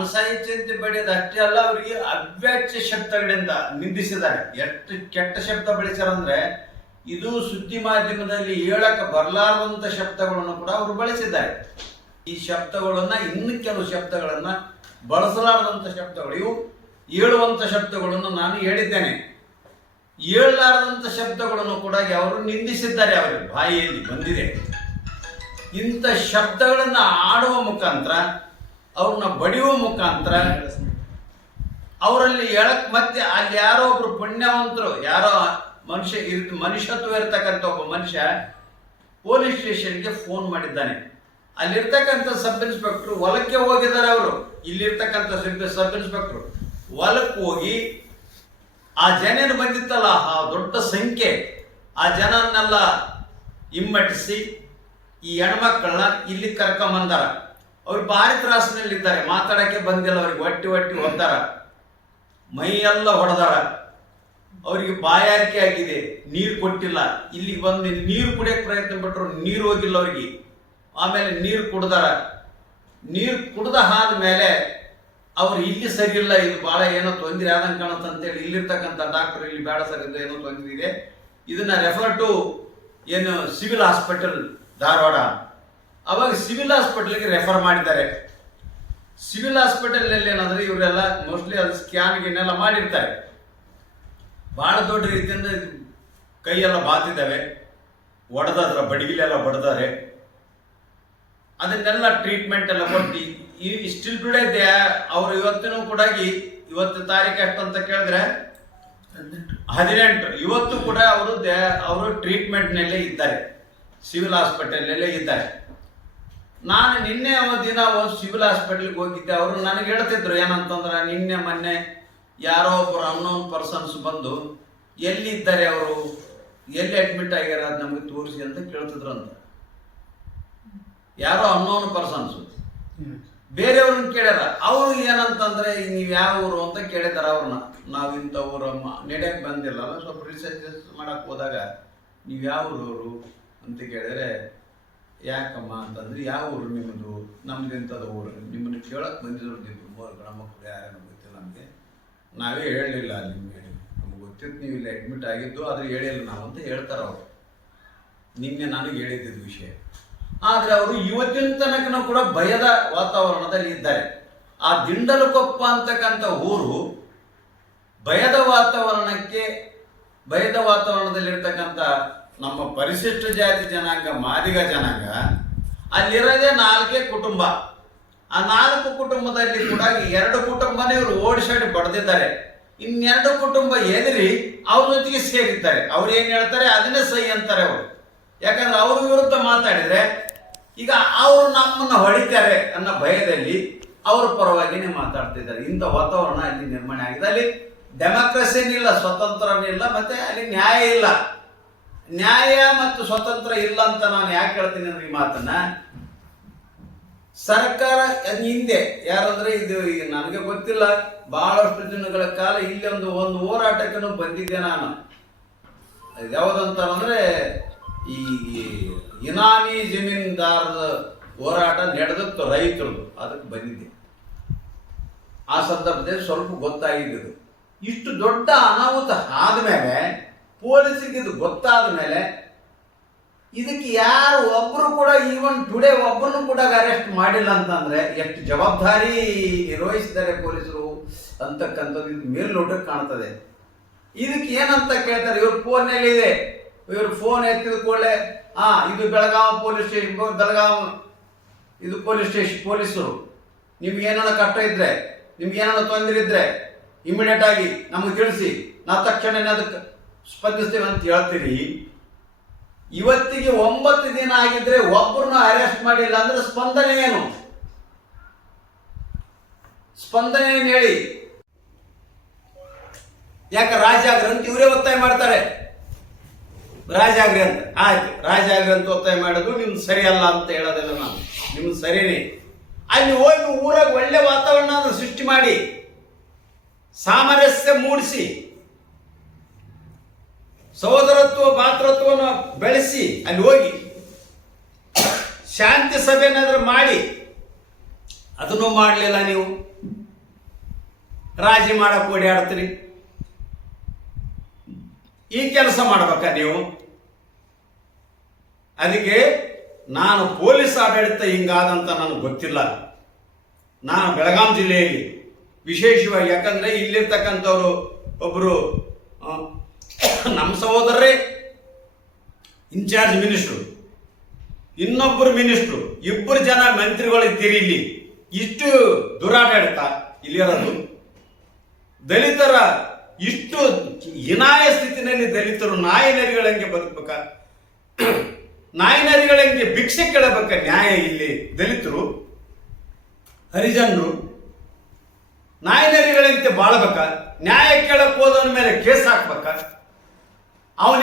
ಮನಸಾಯಿಚ್ಚಂತೆ ಬಡಿದ ಅಷ್ಟೇ ಅಲ್ಲ, ಅವರಿಗೆ ಅವ್ಯಾಚ್ಯ ಶಬ್ದಗಳಿಂದ ನಿಂದಿಸಿದ್ದಾರೆ. ಎಷ್ಟು ಕೆಟ್ಟ ಶಬ್ದ ಬಳಸ್ಯಾರಂದ್ರೆ ಇದು ಸುದ್ದಿ ಮಾಧ್ಯಮದಲ್ಲಿ ಹೇಳಕ್ಕೆ ಬರಲಾರದಂತ ಶಬ್ದಗಳನ್ನು ಕೂಡ ಅವರು ಬಳಸಿದ್ದಾರೆ. ಈ ಶಬ್ದಗಳನ್ನ ಇನ್ನು ಕೆಲವು ಶಬ್ದಗಳನ್ನ ಬಳಸಲಾರದಂಥ ಶಬ್ದಗಳು, ಇವು ಹೇಳುವಂಥ ಶಬ್ದಗಳನ್ನು ನಾನು ಹೇಳಿದ್ದೇನೆ. ಹೇಳಲಾರದಂತ ಶಬ್ದಗಳನ್ನು ಕೂಡ ಅವರು ನಿಂದಿಸಿದ್ದಾರೆ, ಅವರ ಬಾಯಿಯಲ್ಲಿ ಬಂದಿದೆ. ಇಂಥ ಶಬ್ದಗಳನ್ನು ಆಡುವ ಮುಖಾಂತರ ಅವ್ರನ್ನ ಬಡಿಯುವ ಮುಖಾಂತರ ಅವರಲ್ಲಿ ಹೇಳಕ್ ಮತ್ತೆ ಅಲ್ಲಿ ಯಾರೋ ಒಬ್ರು ಪುಣ್ಯವಂತರು, ಯಾರೋ ಮನುಷ್ಯ ಮನುಷ್ಯತ್ವ ಇರ್ತಕ್ಕಂಥ ಒಬ್ಬ ಮನುಷ್ಯ ಪೊಲೀಸ್ ಸ್ಟೇಷನ್ಗೆ ಫೋನ್ ಮಾಡಿದ್ದಾನೆ. ಅಲ್ಲಿರ್ತಕ್ಕಂಥ ಸಬ್ ಇನ್ಸ್ಪೆಕ್ಟರ್ ಹೊಲಕ್ಕೆ ಹೋಗಿದ್ದಾರೆ ಅವರು. ಇಲ್ಲಿರ್ತಕ್ಕಂಥ ಸಬ್ ಇನ್ಸ್ಪೆಕ್ಟರ್ ಹೊಲಕ್ಕೆ ಹೋಗಿ ಆ ಜನೇನು ಬಂದಿತ್ತಲ್ಲ, ಆ ದೊಡ್ಡ ಸಂಖ್ಯೆ, ಆ ಜನನ್ನೆಲ್ಲ ಹಿಮ್ಮಟ್ಟಿಸಿ ಈ ಹೆಣ್ಮಕ್ಕಳನ್ನ ಇಲ್ಲಿ ಕರ್ಕೊಂಬಂದಾರ. ಅವ್ರು ಭಾರಿ ತ್ರಾಸಿನಲ್ಲಿದ್ದಾರೆ, ಮಾತಾಡಕ್ಕೆ ಬಂದಿಲ್ಲ ಅವ್ರಿಗೆ, ಒಟ್ಟಿ ಹೊಟ್ಟಿ ಮೈ ಮೈಯೆಲ್ಲ ಹೊಡೆದಾರ. ಅವರಿಗೆ ಬಾಯಾರಿಕೆ ಆಗಿದೆ, ನೀರು ಕೊಟ್ಟಿಲ್ಲ. ಇಲ್ಲಿಗೆ ಬಂದು ನೀರು ಕುಡಿಯಕ್ಕೆ ಪ್ರಯತ್ನ ಪಟ್ಟರು ನೀರು ಹೋಗಿಲ್ಲ ಅವ್ರಿಗೆ. ಆಮೇಲೆ ನೀರು ಕುಡ್ದಾರ. ನೀರು ಕುಡ್ದ ಆದ್ಮೇಲೆ ಅವ್ರು ಇಲ್ಲಿ ಸರಿಯಿಲ್ಲ ಇದು ಬಹಳ ಏನೋ ತೊಂದರೆ ಆದಂಗೆ ಕಾಣುತ್ತೆ ಅಂತೇಳಿ ಇಲ್ಲಿರ್ತಕ್ಕಂಥ ಡಾಕ್ಟರ್, ಇಲ್ಲಿ ಬೇಡ ಸರ್, ಇದು ಏನೋ ತೊಂದರೆ ಇದೆ. ಇದನ್ನ ರೆಫರ್ ಟು ಏನು ಸಿವಿಲ್ ಹಾಸ್ಪಿಟಲ್ ಧಾರವಾಡ. ಅವಾಗ ಸಿವಿಲ್ ಹಾಸ್ಪಿಟಲ್ಗೆ ರೆಫರ್ ಮಾಡಿದ್ದಾರೆ. ಸಿವಿಲ್ ಹಾಸ್ಪಿಟಲ್ ಏನಂದ್ರೆ ಇವರೆಲ್ಲ ಮೋಸ್ಟ್ಲಿ ಅದು ಸ್ಕ್ಯಾನ್ ಗಿನ್ನೆಲ್ಲ ಮಾಡಿರ್ತಾರೆ. ಭಾಳ ದೊಡ್ಡ ರೀತಿಯಿಂದ ಕೈಯೆಲ್ಲ ಬಾತಿದ್ದಾವೆ. ಒಡೆದಾದ್ರ, ಬಡಗಿಲೆಲ್ಲ ಬಡ್ದಾರೆ ಅದನ್ನೆಲ್ಲ ಟ್ರೀಟ್ಮೆಂಟ್ ಎಲ್ಲ ಕೊಟ್ಟು, ಈ ಸ್ಟಿಲ್ ಟುಡೇ ಇದೆ ಅವರು ಇವತ್ತಿನೂ ಕೂಡ ಇವತ್ತು ತಾರೀಕು ಎಷ್ಟು ಅಂತ ಕೇಳಿದ್ರೆ ಹದಿನೆಂಟು. ಇವತ್ತು ಕೂಡ ಅವರು ಅವರು ಟ್ರೀಟ್ಮೆಂಟ್ನಲ್ಲೇ ಇದ್ದಾರೆ. ಸಿವಿಲ್ ಹಾಸ್ಪಿಟಲ್ನಲ್ಲೇ ಇದ್ದಾರೆ. ನಾನು ನಿನ್ನೆ ದಿನ ಒಂದು ಸಿವಿಲ್ ಹಾಸ್ಪಿಟಲ್ಗೆ ಹೋಗಿದ್ದೆ. ಅವರು ನನಗೆ ಹೇಳ್ತಿದ್ರು, ಏನಂತಂದ್ರೆ, ನಿನ್ನೆ, ಮೊನ್ನೆ ಯಾರೋ ಒಬ್ಬರು ಅನ್ನೋನ್ ಪರ್ಸನ್ಸ್ ಬಂದು, ಎಲ್ಲಿದ್ದಾರೆ ಅವರು? ಎಲ್ಲಿ ಅಡ್ಮಿಟ್ ಆಗ್ಯಾರ ಅದು ನಮಗೆ ತೋರಿಸಿ ಅಂತ ಕೇಳ್ತಿದ್ರು ಅಂತ. ಯಾರೋ ಅನ್ನೋನ್ ಪರ್ಸನ್ಸ್ ಬೇರೆಯವ್ರನ್ನ ಕೇಳ್ಯಾರ. ಅವರು ಏನಂತಂದ್ರೆ, ನೀವು ಯಾವ ಊರು ಅಂತ ಕೇಳಿದಾರ ಅವ್ರನ್ನ. ನಾವು ಇಂಥ ಊರಮ್ಮ ನಡೆಯಕ್ಕೆ ಬಂದಿಲ್ಲಲ್ಲ, ಸ್ವಲ್ಪ ರಿಸರ್ಚ್ ಮಾಡಕ್ ಹೋದಾಗ, ನೀವು ಯಾವ ಅವರು ಅಂತ ಕೇಳಿದ್ರೆ ಯಾಕಮ್ಮ ಅಂತಂದ್ರೆ ಯಾವ ಊರು ನಿಮ್ಮದು? ನಮ್ದು ಇಂಥದ್ದು ಊರು? ನಿಮ್ಮನ್ನು ಕೇಳಕ್ಕೆ ಬಂದಿದ್ರು ನಿಮ್ಮ ಮೂರು ಗಣ ಮಕ್ಕಳು ಯಾರೇನೋ ಗೊತ್ತಿಲ್ಲ ನಮಗೆ. ನಾವೇ ಹೇಳಲಿಲ್ಲ ನಿಮಗೆ ನಮ್ಗೆ ಗೊತ್ತಿತ್ತು ನೀವು ಇಲ್ಲಿ ಅಡ್ಮಿಟ್ ಆಗಿದ್ದು, ಆದರೆ ಹೇಳಿಲ್ಲ ನಾವು ಅಂತ ಹೇಳ್ತಾರೆ ಅವರು. ನಿನ್ನೆ ನನಗೆ ಹೇಳಿದ್ದ ವಿಷಯ. ಆದ್ರೆ ಅವರು ಇವತ್ತಿನ ತನಕನೂ ಕೂಡ ಭಯದ ವಾತಾವರಣದಲ್ಲಿ ಇದ್ದಾರೆ. ಆ ದಿಂಡಲಕೊಪ್ಪ ಅಂತಕ್ಕಂಥ ಊರು ಭಯದ ವಾತಾವರಣಕ್ಕೆ, ಭಯದ ವಾತಾವರಣದಲ್ಲಿರ್ತಕ್ಕಂಥ ನಮ್ಮ ಪರಿಶಿಷ್ಟ ಜಾತಿ ಜನಾಂಗ, ಮಾದಿಗ ಜನಾಂಗ, ಅಲ್ಲಿರೋದೇ ನಾಲ್ಕೇ ಕುಟುಂಬ. ಆ ನಾಲ್ಕು ಕುಟುಂಬದಲ್ಲಿ ಕೂಡ ಎರಡು ಕುಟುಂಬನೇ ಇವರು ಓಡಿಸಾಡಿ ಬಡ್ದಿದ್ದಾರೆ. ಇನ್ನೆರಡು ಕುಟುಂಬ ಎದುರಿ ಅವ್ರ ಜೊತೆಗೆ ಸೇರಿದ್ದಾರೆ. ಅವ್ರು ಏನು ಹೇಳ್ತಾರೆ? ಅದನ್ನೇ ಸಹಿ ಅಂತಾರೆ ಅವರು. ಯಾಕಂದ್ರೆ ಅವ್ರ ವಿರುದ್ಧ ಮಾತಾಡಿದರೆ ಈಗ ಅವರು ನಮ್ಮನ್ನ ಹೊಡಿತಾರೆ ಅನ್ನೋ ಭಯದಲ್ಲಿ ಅವ್ರ ಪರವಾಗಿನೇ ಮಾತಾಡ್ತಿದ್ದಾರೆ. ಇಂಥ ವಾತಾವರಣ ಅಲ್ಲಿ ನಿರ್ಮಾಣ ಆಗಿದೆ. ಅಲ್ಲಿ ಡೆಮಾಕ್ರಸಿನೂ ಇಲ್ಲ, ಸ್ವತಂತ್ರನೇ ಇಲ್ಲ, ಮತ್ತೆ ಅಲ್ಲಿ ನ್ಯಾಯ ಇಲ್ಲ. ನ್ಯಾಯ ಮತ್ತು ಸ್ವತಂತ್ರ ಇಲ್ಲ ಅಂತ ನಾನು ಯಾಕೆ ಹೇಳ್ತೀನಿ ಅಂದ್ರೆ ಈ ಮಾತನ್ನ? ಸರ್ಕಾರ ಹಿಂದೆ, ಯಾರಾದ್ರೆ ಇದು ನನಗೆ ಗೊತ್ತಿಲ್ಲ, ಬಹಳಷ್ಟು ದಿನಗಳ ಕಾಲ ಇಲ್ಲಿ ಒಂದು ಒಂದು ಹೋರಾಟಕ್ಕೂ ಬಂದಿದ್ದೆ ನಾನು. ಅದು ಯಾವ್ದಂತಾರಂದ್ರೆ ಈ ಇನಾಮಿ ಜಮೀನ್ದಾರದ ಹೋರಾಟ ನಡೆದಿತ್ತು ರೈತರು, ಅದಕ್ಕೆ ಬಂದಿದ್ದೆ. ಆ ಸಂದರ್ಭದಲ್ಲಿ ಸ್ವಲ್ಪ ಗೊತ್ತಾಗಿದ್ದು ಇಷ್ಟು ದೊಡ್ಡ ಅನಾಹುತ ಆದ್ಮೇಲೆ ಪೊಲೀಸರಿಗೆ ಇದು ಗೊತ್ತಾದ ಮೇಲೆ ಇದಕ್ಕೆ ಯಾರು ಒಬ್ಬರು ಕೂಡ ಈವನ್ ಟುಡೇ ಒಬ್ಬರನ್ನು ಕೂಡ ಅರೆಸ್ಟ್ ಮಾಡಿಲ್ಲ ಅಂತಂದ್ರೆ ಎಷ್ಟು ಜವಾಬ್ದಾರಿ ನಿರ್ವಹಿಸಿದ್ದಾರೆ ಪೊಲೀಸರು ಅಂತಕ್ಕಂಥದ್ದು ಇದು ಮೇಲ್ನೋಟಕ್ಕೆ ಕಾಣ್ತದೆ. ಇದಕ್ಕೆ ಏನಂತ ಕೇಳ್ತಾರೆ? ಇವ್ರ ಫೋನ್ನಲ್ಲಿ ಇದೆ. ಇವ್ರ ಫೋನ್ ಎತ್ತಿದ ಕೂಡಲೇ ಹಾ ಇದು ಬೆಳಗಾವಿ ಪೊಲೀಸ್ ಸ್ಟೇಷನ್ ಬೆಳಗಾವಿ ಇದು ಪೊಲೀಸ್ ಸ್ಟೇಷನ್, ಪೊಲೀಸರು. ನಿಮ್ಗೆ ಏನಾರ ಕಷ್ಟ ಇದ್ರೆ, ನಿಮ್ಗೆ ಏನಾರ ತೊಂದರೆ ಇದ್ರೆ ಇಮಿಡಿಯೇಟ್ ಆಗಿ ನಮಗೆ ತಿಳಿಸಿ. ನಾ ತಕ್ಷಣ ಅದಕ್ಕೆ ಸ್ಪಂದಿಸ್ತೇವೆ ಅಂತ ಹೇಳ್ತೀರಿ. ಇವತ್ತಿಗೆ ಒಂಬತ್ತು ದಿನ ಆಗಿದ್ರೆ ಒಬ್ಬರನ್ನ ಅರೆಸ್ಟ್ ಮಾಡಿಲ್ಲ ಅಂದ್ರೆ ಸ್ಪಂದನೆ ಏನು? ಸ್ಪಂದನೆ ಏನು ಹೇಳಿ? ಯಾಕೆ ರಾಜಾಗ್ರ ಅಂತ ಇವರೇ ಒತ್ತಾಯ ಮಾಡ್ತಾರೆ. ರಾಜಾಗ್ರಿ ಅಂತ ಆಯ್ತು. ರಾಜಾಗ್ರಿ ಅಂತ ಒತ್ತಾಯ ಮಾಡೋದು ನಿಮ್ದು ಸರಿ ಅಲ್ಲ ಅಂತ ಹೇಳೋದಿಲ್ಲ ನಾನು. ನಿಮ್ದು ಸರಿನೇ. ಅಲ್ಲಿ ಹೋಗಿ ಊರಾಗ ಒಳ್ಳೆ ವಾತಾವರಣ ಸೃಷ್ಟಿ ಮಾಡಿ. ಸಾಮರಸ್ಯ ಮೂಡಿಸಿ. ಸಹೋದರತ್ವ ಮಾತೃತ್ವವನ್ನು ಬೆಳೆಸಿ ಅಲ್ಲಿ ಹೋಗಿ. ಶಾಂತಿ ಸಭೆನಾದ್ರೂ ಮಾಡಿ, ಅದನ್ನು ಮಾಡಲಿಲ್ಲ ನೀವು. ರಾಜಿ ಮಾಡಕ್ಕೆ ಓಡಾಡ್ತೀರಿ. ಈ ಕೆಲಸ ಮಾಡ್ಬೇಕಾ ನೀವು? ಅದಕ್ಕೆ ನಾನು ಪೊಲೀಸ್ ಆಡಳಿತ ಹಿಂಗಾದಂತ ನನಗೆ ಗೊತ್ತಿಲ್ಲ. ನಾನು ಬೆಳಗಾಂ ಜಿಲ್ಲೆಯಲ್ಲಿ ವಿಶೇಷವಾಗಿ, ಯಾಕಂದರೆ ಇಲ್ಲಿರ್ತಕ್ಕಂಥವ್ರು ಒಬ್ಬರು ನಮ್ಮ ಸಹೋದರರೇ ಇನ್ಚಾರ್ಜ್ ಮಿನಿಸ್ಟ್ರು ಇನ್ನೊಬ್ಬರು ಮಿನಿಸ್ಟ್ರು ಇಬ್ಬರು ಜನ ಮಂತ್ರಿಗಳು ಇದ್ದೀರಿ ಇಲ್ಲಿ. ಇಷ್ಟು ದುರಾಡಳಿತ ಇಲ್ಲಿರೋದು? ದಲಿತರ ಇಷ್ಟು ಹೀನಾಯ ಸ್ಥಿತಿನಲ್ಲಿ ದಲಿತರು ನಾಯಿ ನರಿಗಳಂಗೆ ಬದುಕಬೇಕ? ನಾಯಿ ನರಿಗಳಂಗೆ ಭಿಕ್ಷೆ ಕೇಳಬೇಕ ನ್ಯಾಯ ಇಲ್ಲಿ ದಲಿತರು? ಹರಿಜನರು? ನಾಯಿ ನರಿಗಳಂತೆ ಬಾಳ್ಬೇಕ? ನ್ಯಾಯ ಕೇಳಕ್ ಹೋದವನ ಮೇಲೆ ಕೇಸ್ ಹಾಕ್ಬೇಕ? అవును